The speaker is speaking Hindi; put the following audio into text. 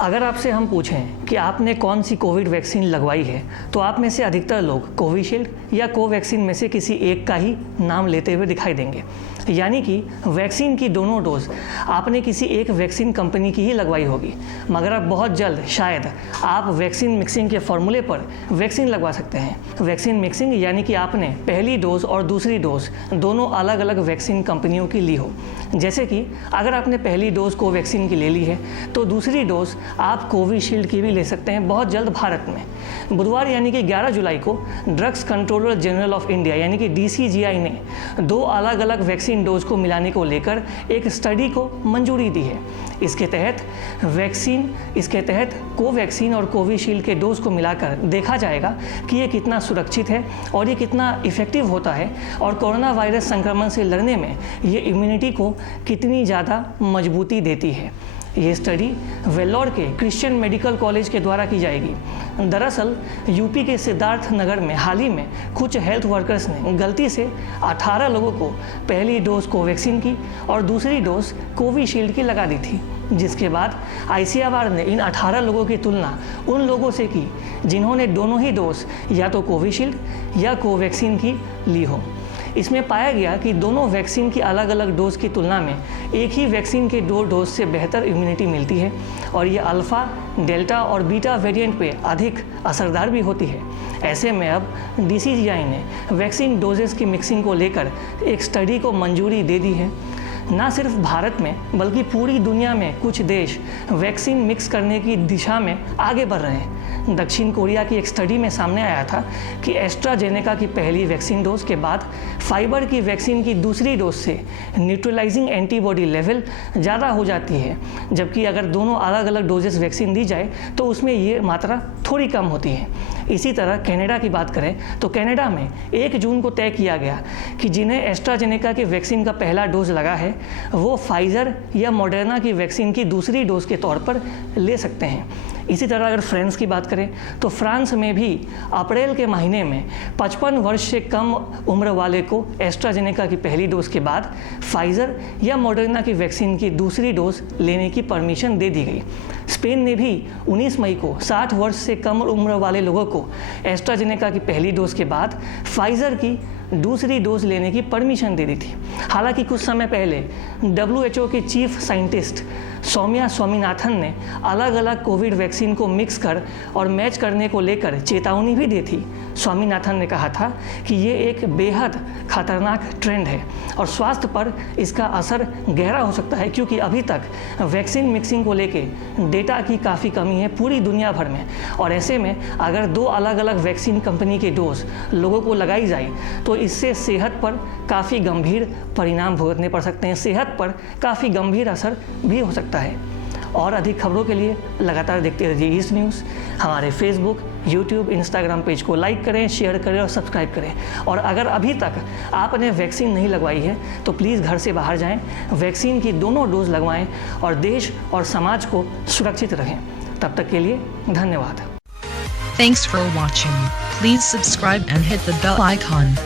अगर आपसे हम पूछें कि आपने कौन सी कोविड वैक्सीन लगवाई है, तो आप में से अधिकतर लोग कोविशील्ड या कोवैक्सीन में से किसी एक का ही नाम लेते हुए दिखाई देंगे। यानी कि वैक्सीन की दोनों डोज आपने किसी एक वैक्सीन कंपनी की ही लगवाई होगी, मगर अब बहुत जल्द शायद आप वैक्सीन मिक्सिंग के फॉर्मूले पर वैक्सीन लगवा सकते हैं। वैक्सीन मिक्सिंग यानी कि आपने पहली डोज और दूसरी डोज दोनों अलग अलग वैक्सीन कंपनियों की ली हो। जैसे कि अगर आपने पहली डोज कोवैक्सीन की ले ली है, तो दूसरी डोज आप कोविशील्ड की भी ले सकते हैं बहुत जल्द भारत में। बुधवार यानी कि 11 जुलाई को drugs controller general of India यानी कि DCGI ने दो अलग अलग वैक्सीन डोज को मिलाने को लेकर एक स्टडी को मंजूरी दी है। इसके तहत कोवैक्सीन और कोविशील्ड के डोज को मिलाकर देखा जाएगा कि ये कितना सुरक्षित है और ये कितना इफ़ेक्टिव होता है, और कोरोना वायरस संक्रमण से लड़ने में ये इम्यूनिटी को कितनी ज़्यादा मजबूती देती है। ये स्टडी वेल्लोर के क्रिश्चियन मेडिकल कॉलेज के द्वारा की जाएगी। दरअसल यूपी के सिद्धार्थ नगर में हाल ही में कुछ हेल्थ वर्कर्स ने गलती से 18 लोगों को पहली डोज कोवैक्सीन की और दूसरी डोज कोविशील्ड की लगा दी थी, जिसके बाद ICMR ने इन 18 लोगों की तुलना उन लोगों से की जिन्होंने दोनों ही डोज या तो कोविशील्ड या कोवैक्सीन की ली हो। इसमें पाया गया कि दोनों वैक्सीन की अलग अलग डोज की तुलना में एक ही वैक्सीन के 2 डोज से बेहतर इम्यूनिटी मिलती है, और ये अल्फ़ा, डेल्टा और बीटा वेरिएंट पे अधिक असरदार भी होती है। ऐसे में अब DCGI ने वैक्सीन डोजेस की मिक्सिंग को लेकर एक स्टडी को मंजूरी दे दी है। ना सिर्फ भारत में बल्कि पूरी दुनिया में कुछ देश वैक्सीन मिक्स करने की दिशा में आगे बढ़ रहे हैं। दक्षिण कोरिया की एक स्टडी में सामने आया था कि एस्ट्राजेनेका की पहली वैक्सीन डोज के बाद फाइबर की वैक्सीन की दूसरी डोज से न्यूट्रलाइजिंग एंटीबॉडी लेवल ज़्यादा हो जाती है, जबकि अगर दोनों अलग अलग डोजेस वैक्सीन दी जाए तो उसमें ये मात्रा थोड़ी कम होती है। इसी तरह कनाडा की बात करें तो कनाडा में 1 जून को तय किया गया कि जिन्हें एस्ट्राजेनेका की वैक्सीन का पहला डोज लगा है वो फाइज़र या मॉडर्ना की वैक्सीन की दूसरी डोज के तौर पर ले सकते हैं। इसी तरह अगर फ्रांस की बात करें तो फ्रांस में भी अप्रैल के महीने में 55 वर्ष से कम उम्र वाले को एस्ट्राजेनेका की पहली डोज के बाद फाइज़र या मॉडर्ना की वैक्सीन की दूसरी डोज लेने की परमिशन दे दी गई। स्पेन ने भी 19 मई को 60 वर्ष से कम उम्र वाले लोगों को एस्ट्राजेनेका की पहली डोज के बाद फाइज़र की दूसरी डोज लेने की परमिशन दे दी थी। हालांकि कुछ समय पहले WHO के चीफ साइंटिस्ट सौम्या स्वामीनाथन ने अलग अलग कोविड वैक्सीन को मिक्स कर और मैच करने को लेकर चेतावनी भी दी थी। स्वामीनाथन ने कहा था कि ये एक बेहद खतरनाक ट्रेंड है और स्वास्थ्य पर इसका असर गहरा हो सकता है, क्योंकि अभी तक वैक्सीन मिक्सिंग को लेके डेटा की काफ़ी कमी है पूरी दुनिया भर में। और ऐसे में अगर 2 अलग अलग वैक्सीन कंपनी के डोज लोगों को लगाई जाए तो इससे सेहत पर काफ़ी गंभीर परिणाम भुगतने पड़ सकते हैं, सेहत पर काफ़ी गंभीर असर भी हो सकता है। और अधिक खबरों के लिए लगातार देखते रहिए ईस्ट न्यूज़। हमारे फेसबुक, यूट्यूब, इंस्टाग्राम पेज को लाइक करें, शेयर करें और सब्सक्राइब करें। और अगर अभी तक आपने वैक्सीन नहीं लगवाई है तो प्लीज़ घर से बाहर जाएं, वैक्सीन की दोनों डोज लगवाएं और देश और समाज को सुरक्षित रखें। तब तक के लिए धन्यवाद। Thanks for watching. Please subscribe and hit the bell icon.